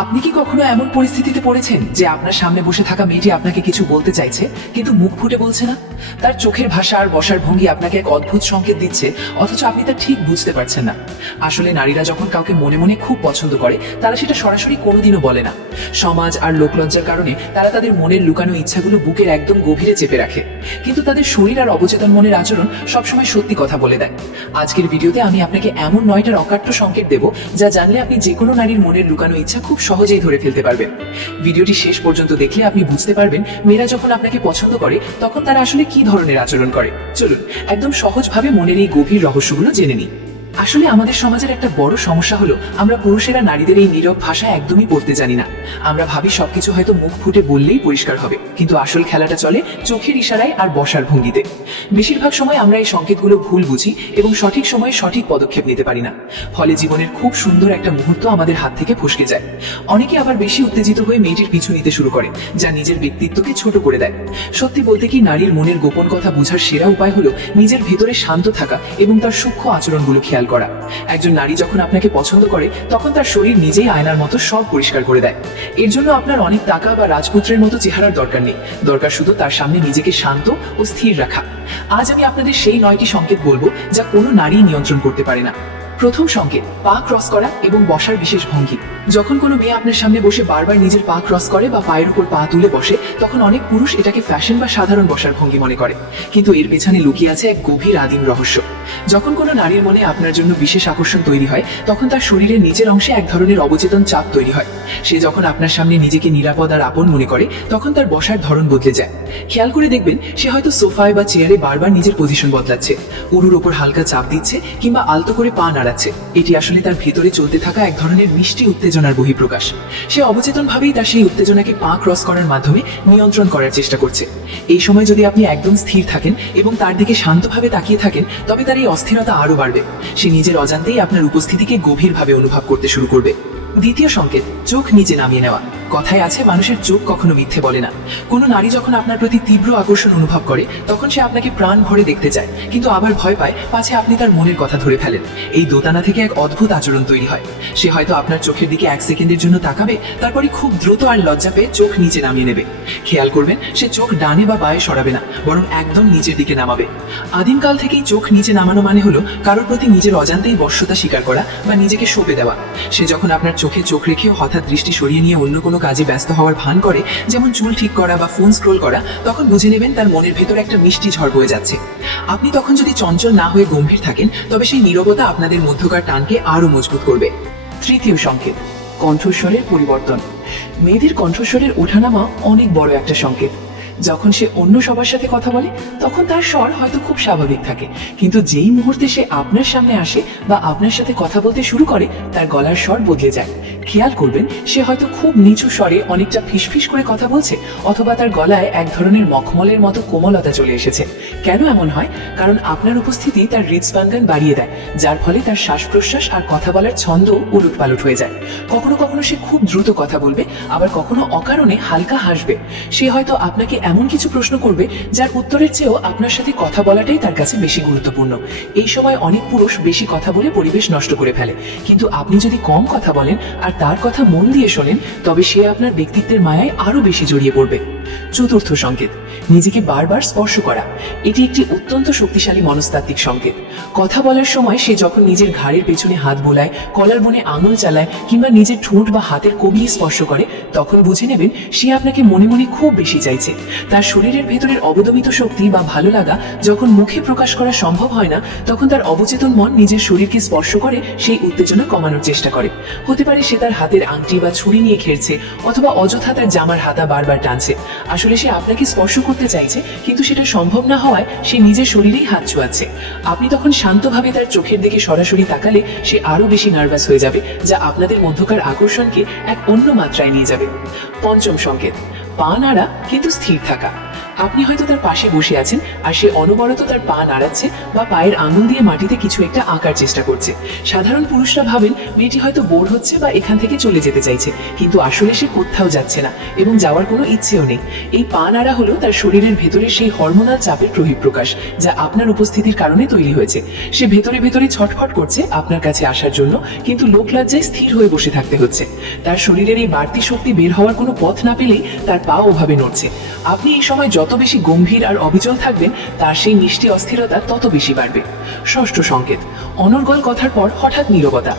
আপনি কি কখনো এমন পরিস্থিতিতে পড়েছেন যে আপনার সামনে বসে থাকা মেয়েটি আপনাকে কিছু বলতে চাইছে কিন্তু মুখ ফুটে বলছে না? তার চোখের ভাষা আর বসার ভঙ্গি আপনাকে এক অদ্ভুত সংকেত দিচ্ছে, অথচ আপনি তা ঠিক বুঝতে পারছেন না। আসলে নারীরা যখন কাউকে মনে মনে খুব পছন্দ করে তারা সেটা সরাসরি কোনোদিনও বলে না। সমাজ আর লোকলজ্জার কারণে তারা তাদের মনের লুকানো ইচ্ছাগুলো বুকের একদম গভীরে চেপে রাখে, কিন্তু তাদের শরীর আর অবচেতন মনের আচরণ সবসময় সত্যি কথা বলে দেয়। আজকের ভিডিওতে আমি আপনাকে এমন 9টা অকাট্য সংকেত দেব যা জানলে আপনি যে কোনো নারীর মনের লুকানো ইচ্ছা খুব সহজেই ধরে ফেলতে পারবেন। ভিডিওটি শেষ পর্যন্ত দেখলে আপনি বুঝতে পারবেন মেয়েরা যখন আপনাকে পছন্দ করে তখন তারা আসলে কি ধরনের আচরণ করে। চলুন একদম সহজভাবে মনের এই গভীর রহস্যগুলো জেনে নিই। আসলে আমাদের সমাজের একটা বড় সমস্যা হলো আমরা পুরুষেরা নারীদের এই নীরব ভাষা একদমই পড়তে জানি না। আমরা ভাবি সবকিছু হয়তো মুখ ফুটে বললেই পরিষ্কার হবে, কিন্তু আসল খেলাটা চলে চোখের ইশারায় আর বসার ভঙ্গিতে। বেশিরভাগ সময় আমরা এই সংকেতগুলো ভুল বুঝি এবং সঠিক সময়ে সঠিক পদক্ষেপ নিতে পারি না। ফলে জীবনের খুব সুন্দর একটা মুহূর্ত আমাদের হাত থেকে ফসকে যায়। অনেকে আবার বেশি উত্তেজিত হয়ে মেয়েটির পিছু নিতে শুরু করে, যা নিজের ব্যক্তিত্বকে ছোট করে দেয়। সত্যি বলতে কি, নারীর মনের গোপন কথা বোঝার সেরা উপায় হলো নিজের ভেতরে শান্ত থাকা এবং তার সূক্ষ্ম আচরণগুলো খেয়াল করা। একজন নারী যখন আপনাকে পছন্দ করে তখন তার শরীর নিজেই আয়নার মতো সব পরিষ্কার করে দেয়। এর জন্য আপনার অনেক টাকা বা রাজপুত্রের মতো চেহারার দরকার নেই, দরকার শুধু তার সামনে নিজেকে শান্ত ও স্থির রাখা। আজ আমি আপনাদের সেই 9টি সংকেত বলবো যা কোনো নারী নিয়ন্ত্রণ করতে পারে না। প্রথম সংকেত, পা ক্রস করা এবং বসার বিশেষ ভঙ্গি। যখন কোনো মেয়ে আপনার সামনে বসে বারবার নিজের পা ক্রস করে বা পায়ের উপর পা তুলে বসে, তখন অনেক পুরুষ এটাকে ফ্যাশন বা সাধারণ বসার ভঙ্গি মনে করে, কিন্তু এর পেছনে লুকিয়ে আছে এক গভীর আদিম রহস্য। যখন কোনো নারীর মনে আপনার জন্য বিশেষ আকর্ষণ তৈরি হয় তখন তার শরীরের নিচের অংশে এক ধরনের অবচেতন চাপ তৈরি হয়। সে যখন আপনার সামনে নিজেকে নিরাপদ আর আপন মনে করে তখন তার বসার ধরন বদলে যায়। খেয়াল করে দেখবেন সে হয়তো সোফায় বা চেয়ারে বারবার নিজের পজিশন বদলাচ্ছে, উরুর ওপর হালকা চাপ দিচ্ছে কিংবা আলতো করে পা নাড়াচ্ছে। এটি আসলে তার ভেতরে চলতে থাকা এক ধরনের মিষ্টি উত্তেজনার বহিঃপ্রকাশ। সে অবচেতন ভাবেই তার সেই উত্তেজনাকে পা ক্রস করার মাধ্যমে নিয়ন্ত্রণ করার চেষ্টা করছে। এই সময় যদি আপনি একদম স্থির থাকেন এবং তার দিকে শান্তভাবে তাকিয়ে থাকেন তবে তার এই অস্থিরতা আরো বাড়বে। সে নিজের অজান্তেই আপনার উপস্থিতিকে গভীরভাবে অনুভব করতে শুরু করবে। দ্বিতীয় সংকেত, চোখ নিচে নামিয়ে নেওয়া। কথায় আছে মানুষের চোখ কখনো মিথ্যে বলে না। কোনো নারী যখন আপনার প্রতি তীব্র আকর্ষণ অনুভব করে তখন সে আপনাকে প্রাণ ভরে দেখতে চায়, কিন্তু আবার ভয় পায় পাছে আপনি তার মনের কথা ধরে ফেলেন। এই দোটানা থেকে এক অদ্ভুত আচরণ তৈরি হয়। সে হয়তো আপনার চোখের দিকে 1 সেকেন্ডের জন্য তাকাবে, তারপরে খুব দ্রুত আর লজ্জা পেয়ে চোখ নিচে নামিয়ে নেবে। খেয়াল করবেন সে চোখ ডানে বা বাঁয়ে সরাবে না, বরং একদম নিচের দিকে নামাবে। আদিমকাল থেকেই চোখ নিচে নামানো মানে হলো কারোর প্রতি নিজের অজান্তেই বশ্যতা স্বীকার করা বা নিজেকে সঁপে দেওয়া। সে যখন আপনার চোখে চোখ রেখেও হঠাৎ দৃষ্টি সরিয়ে নিয়ে অন্য কোনো কাজে ব্যস্ত হওয়ার ভান করে, যেমন চুল ঠিক করা বা ফোন স্ক্রোল করা, তখন বুঝে নেবেন তার মনের ভেতর একটা মিষ্টি ঝড় বয়ে যাচ্ছে। আপনি তখন যদি চঞ্চল না হয়ে গম্ভীর থাকেন তবে সেই নীরবতা আপনাদের মধ্যকার টানকে আরো মজবুত করবে। তৃতীয় সংকেত, কণ্ঠস্বরের পরিবর্তন। মেয়েদের কণ্ঠস্বরের ওঠানামা অনেক বড় একটা সংকেত। যখন সে অন্য সবার সাথে কথা বলে তখন তার স্বর হয়তো খুব স্বাভাবিক থাকে, কিন্তু যেই মুহূর্তে সে আপনার সামনে আসে বা আপনার সাথে কথা বলতে শুরু করে তার গলার স্বর বদলে যায়। খেয়াল করবেন সে হয়তো খুব নিচু স্বরে অনেকটা ফিসফিস করে কথা বলছে, অথবা তার গলায় এক ধরনের মখমলের মতো কোমলতা চলে এসেছে। কেন এমন হয়? কারণ আপনার উপস্থিতি তার হৃদস্পন্দন বাড়িয়ে দেয়, যার ফলে তার শ্বাস প্রশ্বাস আর কথা বলার ছন্দ উলটপালট হয়ে যায়। কখনো কখনো সে খুব দ্রুত কথা বলবে, আবার কখনো অকারণে হালকা হাসবে। সে হয়তো আপনাকে এমন কিছু প্রশ্ন করবে যার উত্তরের চেয়েও আপনার সাথে কথা বলাটাই তার কাছে বেশি গুরুত্বপূর্ণ। এই সময় অনেক পুরুষ বেশি কথা বলে পরিবেশ নষ্ট করে ফেলে, কিন্তু আপনি যদি কম কথা বলেন আর তার কথা মন দিয়ে শোনেন তবে সে আপনার ব্যক্তিত্বের মায়ায় আরো বেশি জড়িয়ে পড়বে। চতুর্থ সংকেত, নিজেকে বারবার স্পর্শ করা। এটি একটি অত্যন্ত শক্তিশালী মনস্তাত্ত্বিক সংকেত। কথা বলার সময় সে যখন নিজের ঘাড়ের পেছনে হাত বোলায়, কলার বনে আঙুল চালায় কিংবা নিজের ঠোঁট বা হাতের কবিয়ে স্পর্শ করে, তখন বুঝে নেবেন সে আপনাকে মনে মনে খুব বেশি চাইছে। তার শরীরের ভেতরের অবদমিত শক্তি বা ভালো লাগা যখন মুখে প্রকাশ করা সম্ভব হয় না, তখন তার অবচেতন মন নিজের শরীরকে স্পর্শ করে সেই উত্তেজনা কমানোর চেষ্টা করে। হতে পারে সে তার হাতের আংটি বা ছুরি নিয়ে খেলছে, অথবা অযথা তার জামার হাতা বারবার টানছে। আসলে সে আপনাকে স্পর্শ করতে চাইছে, কিন্তু সেটা সম্ভব না হওয়ায় সে নিজের শরীরেই হাত ছোঁয়াচ্ছে। আপনি তখন শান্তভাবে তার চোখের দিকে সরাসরি তাকালে সে আরো বেশি নার্ভাস হয়ে যাবে, যা আপনাদের মধ্যকার আকর্ষণকে এক অন্য মাত্রায় নিয়ে যাবে। পঞ্চম সংকেত, পা নাড়া কিন্তু স্থির থাকা। আপনি হয়তো তার পাশে বসে আছেন আর সে অনবরত তার পা নাড়াচ্ছে বা পায়ের আঙুল দিয়ে মাটিতে কিছু একটা আঁকার চেষ্টা করছে। সাধারণ পুরুষরা ভাবেন মেয়েটি হয়তো বোর হচ্ছে বা এখান থেকে চলে যেতে চাইছে, কিন্তু আসলে সে কোথাও যাচ্ছে না এবং যাওয়ার কোনো ইচ্ছেও নেই। এই পা নাড়া হলো তার শরীরের ভেতরে সেই হরমোনাল চাপের বহিঃপ্রকাশ, যা আপনার উপস্থিতির কারণে তৈরি হয়েছে। সে ভেতরে ভেতরে ছটফট করছে আপনার কাছে আসার জন্য, কিন্তু লোকলজ্জায় স্থির হয়ে বসে থাকতে হচ্ছে। তার শরীরের এই বাড়তি শক্তি বের হওয়ার কোনো পথ না পেলেই তার পা ওভাবে নড়ছে। আপনি এই সময় যত বেশি গম্ভীর আর অবিচল থাকবেন, তার সেই মিষ্টি অস্থিরতা তত বেশি বাড়বে। ষষ্ঠ সংকেত, অনর্গল কথার পর হঠাৎ নীরবতা।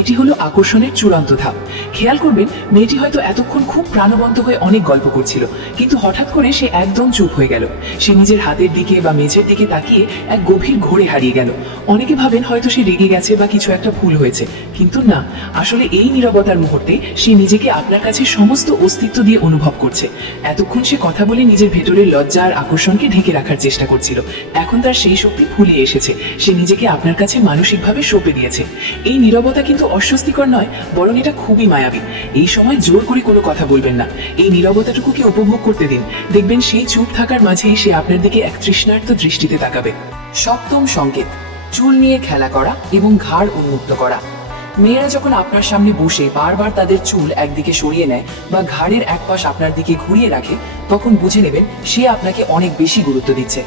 এটি হলো আকর্ষণের চূড়ান্ত ধাপ। খেয়াল করবেন মেয়েটি হয়তো এতক্ষণ খুব প্রাণবন্ত হয়ে অনেক গল্প করছিল, কিন্তু হঠাৎ করে সে একদম চুপ হয়ে গেল। সে নিজের হাতের দিকে বা মেঝের দিকে তাকিয়ে এক গভীর ঘোরে হারিয়ে গেল। অনেকে ভাবেন হয়তো সে রেগে গেছে বা কিছু একটা ভুল হয়েছে, কিন্তু না, আসলে এই নীরবতার মুহূর্তে সে নিজেকে আপনার কাছে সমস্ত অস্তিত্ব দিয়ে অনুভব করছে। এতক্ষণ সে কথা বলে নিজের ভেতরের লজ্জা আর আকর্ষণকে ঢেকে রাখার চেষ্টা করছিল, এখন তার সেই শক্তি ফুলিয়ে এসেছে। সে নিজেকে আপনার কাছে মানসিকভাবে সঁপে দিয়েছে। এই নীরবতা কিন্তু অস্বস্তিকর নয়, বরং এটা খুবই মায়াবী। এই সময় জোর করে কোনো কথা বলবেন না, এই নীরবতাটুকুকে উপভোগ করতে দিন। দেখবেন সেই চুপ থাকার মাঝেই সে আপনার দিকে এক তৃষ্ণার্ত দৃষ্টিতে তাকাবে। সপ্তম সংকেত, চুল নিয়ে খেলা করা এবং ঘাড় উন্মুক্ত করা। মেয়েরা যখন আপনার সামনে বসে বারবার তাদের চুল একদিকে সরিয়ে নেয় বা ঘাড়ের এক পাশ আপনার দিকে ঘুরিয়ে রাখে, তখন বুঝে নেবেন সে আপনাকে অনেক বেশি গুরুত্ব দিচ্ছে।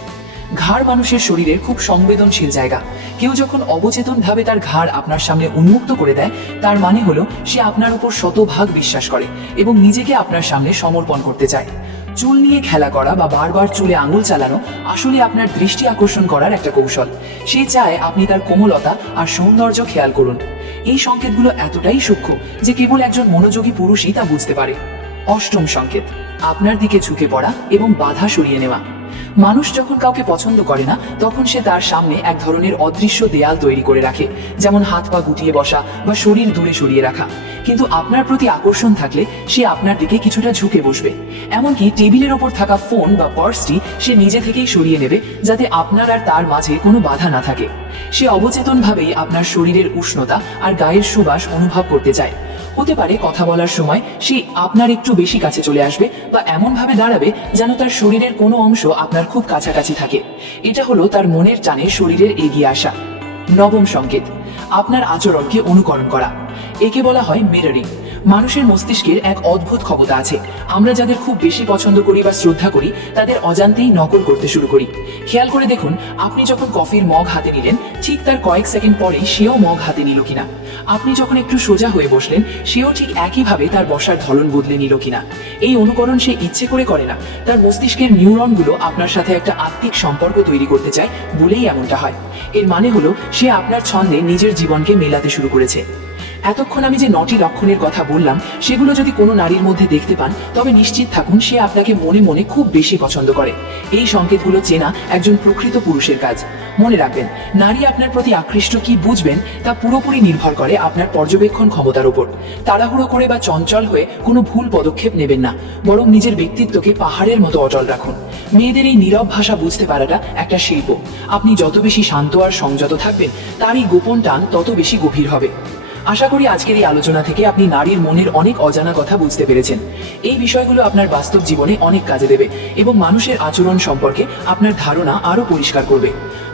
ঘাড় মানুষের শরীরের খুব সংবেদনশীল জায়গা। কেউ যখন অবচেতনভাবে তার ঘাড় আপনার সামনে উন্মুক্ত করে দেয়, তার মানে হলো সে আপনার উপর শতভাগ বিশ্বাস করে এবং নিজেকে আপনার সামনে সমর্পণ করতে চায়। চুল নিয়ে খেলা করা বা বারবার চুলে আঙুল চালানো আসলে আপনার দৃষ্টি আকর্ষণ করার একটা কৌশল। সে চায় আপনি তার কোমলতা আর সৌন্দর্য খেয়াল করুন। এই সংকেতগুলো এতটাই সূক্ষ্ম যে কেবল একজন মনোযোগী পুরুষই তা বুঝতে পারে। অষ্টম সংকেত, আপনার দিকে ঝুঁকে পড়া এবং বাধা সরিয়ে নেওয়া। মানুষ যখন কাউকে পছন্দ করে না, তখন সে তার সামনে এক ধরনের অদৃশ্য দেয়াল তৈরি করে রাখে, যেমন হাত পা গুটিয়ে বসা বা শরীর দূরে সরিয়ে রাখা। কিন্তু আপনার প্রতি আকর্ষণ থাকলে সে আপনার দিকে কিছুটা ঝুঁকে বসবে। এমনকি টেবিলের ওপর থাকা ফোন বা পার্সটি সে নিজে থেকেই সরিয়ে নেবে, যাতে আপনার আর তার মাঝে কোনো বাধা না থাকে। সে অবচেতনভাবেই আপনার শরীরের উষ্ণতা আর গায়ের সুবাস অনুভব করতে চায়। হতে পারে কথা বলার সময় সে আপনার একটু বেশি কাছে চলে আসবে বা এমন ভাবে দাঁড়াবে যেন তার শরীরের কোনো অংশ আপনার খুব কাছাকাছি থাকে। এটা হলো তার মনের টানে শরীরের এগিয়ে আসা। নবম সংকেত, আপনার আচরণকে অনুকরণ করা। একে বলা হয় মিররিং। মানুষের মস্তিষ্কের এক অদ্ভুত ক্ষমতা আছে। আমরা যাদের খুব বেশি পছন্দ করি বা শ্রদ্ধা করি, তাদের অজান্তেই নকল করতে শুরু করি। খেয়াল করে দেখুন, আপনি যখন কফির মগ হাতে নিলেন, ঠিক তার কয়েক সেকেন্ড পরেই সেও মগ হাতে নিল কিনা। আপনি যখন একটু সোজা হয়ে বসলেন, সেও ঠিক একইভাবে তার বসার ধরন বদলে নিল কিনা। এই অনুকরণ সে ইচ্ছে করে না, তার মস্তিষ্কের নিউরনগুলো আপনার সাথে একটা আত্মিক সম্পর্ক তৈরি করতে চায় বলেই এমনটা হয়। এর মানে হলো সে আপনার ছন্দে নিজের জীবনকে মেলাতে শুরু করেছে। এতক্ষণ আমি যে 9টি লক্ষণের কথা বললাম, সেগুলো যদি কোনো নারীর মধ্যে দেখতে পান, তবে নিশ্চিত থাকুন সে আপনাকে মনে মনে খুব বেশি পছন্দ করে। এই সংকেতগুলো চেনা একজন প্রকৃত পুরুষের কাজ। মনে রাখবেন, নারী আপনার প্রতি আকৃষ্ট কি বুঝবেন তা পুরোপুরি নির্ভর করে আপনার পর্যবেক্ষণ ক্ষমতার উপর। তাড়াহুড়ো করে বা চঞ্চল হয়ে কোনো ভুল পদক্ষেপ নেবেন না, বরং নিজের ব্যক্তিত্বকে পাহাড়ের মতো অটল রাখুন। মেয়েদের এই নীরব ভাষা বুঝতে পারাটা একটা শিল্প। আপনি যত বেশি শান্ত আর সংযত থাকবেন, তারই গোপন টান তত বেশি গভীর হবে। আশা করি আজকের এই আলোচনা থেকে আপনি নারীর মনের অনেক অজানা কথা বুঝতে পেরেছেন। এই বিষয়গুলো আপনার বাস্তব জীবনে অনেক কাজে দেবে এবং মানুষের আচরণ সম্পর্কে আপনার ধারণা আরো পরিষ্কার করবে।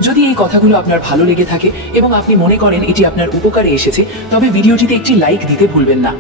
যদি এই কথাগুলো আপনার ভালো লেগে থাকে এবং আপনি মনে করেন এটি আপনার উপকারে এসেছে, তবে ভিডিওটিতে একটি লাইক দিতে ভুলবেন না।